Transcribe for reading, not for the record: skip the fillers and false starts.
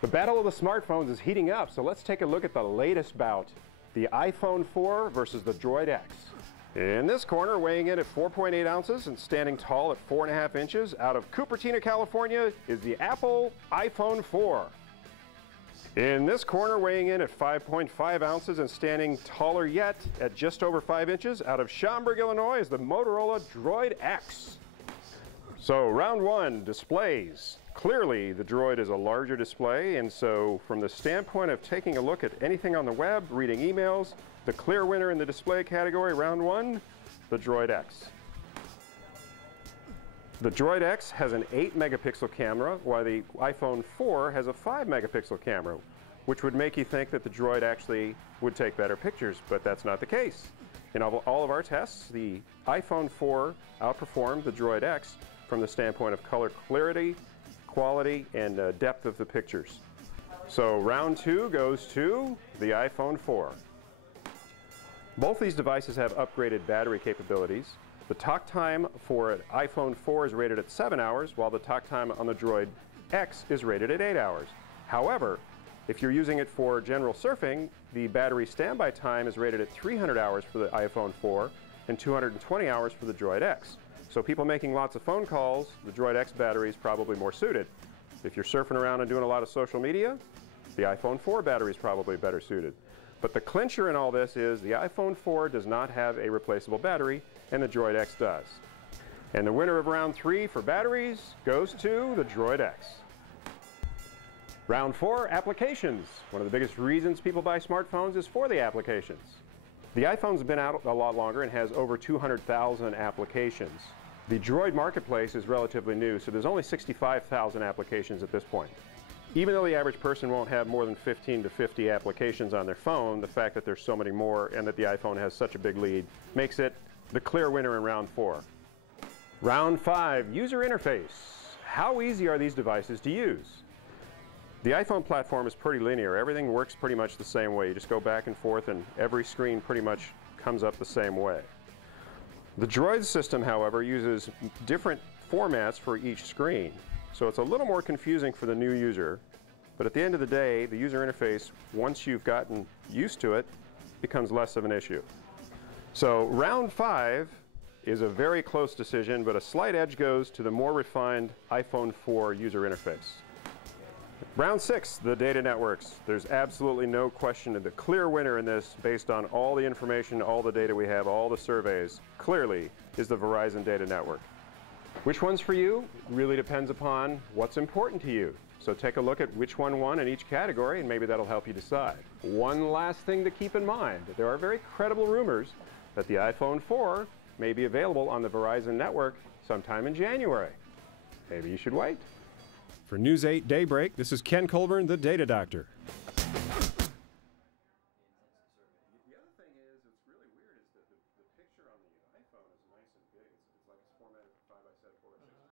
The battle of the smartphones is heating up, so let's take a look at the latest bout, the iPhone 4 versus the Droid X. In this corner, weighing in at 4.8 ounces and standing tall at 4.5 inches, out of Cupertino, California, is the Apple iPhone 4. In this corner, weighing in at 5.5 ounces and standing taller yet at just over 5 inches, out of Schaumburg, Illinois, is the Motorola Droid X. So round one, displays. Clearly, the Droid is a larger display, and so from the standpoint of taking a look at anything on the web, reading emails, the clear winner in the display category, round one, the Droid X. The Droid X has an 8 megapixel camera, while the iPhone 4 has a 5 megapixel camera, which would make you think that the Droid actually would take better pictures, but that's not the case. In all of our tests, the iPhone 4 outperformed the Droid X from the standpoint of color clarity, quality, and depth of the pictures. So round two goes to the iPhone 4. Both these devices have upgraded battery capabilities. The talk time for an iPhone 4 is rated at 7 hours, while the talk time on the Droid X is rated at 8 hours. However, if you're using it for general surfing, the battery standby time is rated at 300 hours for the iPhone 4 and 220 hours for the Droid X. So people making lots of phone calls, the Droid X battery is probably more suited. If you're surfing around and doing a lot of social media, the iPhone 4 battery is probably better suited. But the clincher in all this is the iPhone 4 does not have a replaceable battery, and the Droid X does. And the winner of round three for batteries goes to the Droid X. Round four, applications. One of the biggest reasons people buy smartphones is for the applications. The iPhone's been out a lot longer and has over 200,000 applications. The Droid marketplace is relatively new, so there's only 65,000 applications at this point. Even though the average person won't have more than 15 to 50 applications on their phone, the fact that there's so many more and that the iPhone has such a big lead makes it the clear winner in round four. Round five, user interface. How easy are these devices to use? The iPhone platform is pretty linear. Everything works pretty much the same way. You just go back and forth and every screen pretty much comes up the same way. The Droid system, however, uses different formats for each screen. So it's a little more confusing for the new user, but at the end of the day, the user interface, once you've gotten used to it, becomes less of an issue. So round five is a very close decision, but a slight edge goes to the more refined iPhone 4 user interface. Round six, the data networks. There's absolutely no question of the clear winner in this based on all the information, all the data we have, all the surveys, clearly is the Verizon data network. Which one's for you really depends upon what's important to you. So take a look at which one won in each category and maybe that'll help you decide. One last thing to keep in mind, there are very credible rumors that the iPhone 4 may be available on the Verizon network sometime in January. Maybe you should wait. For News 8 Daybreak, this is Ken Colburn, the Data Doctor.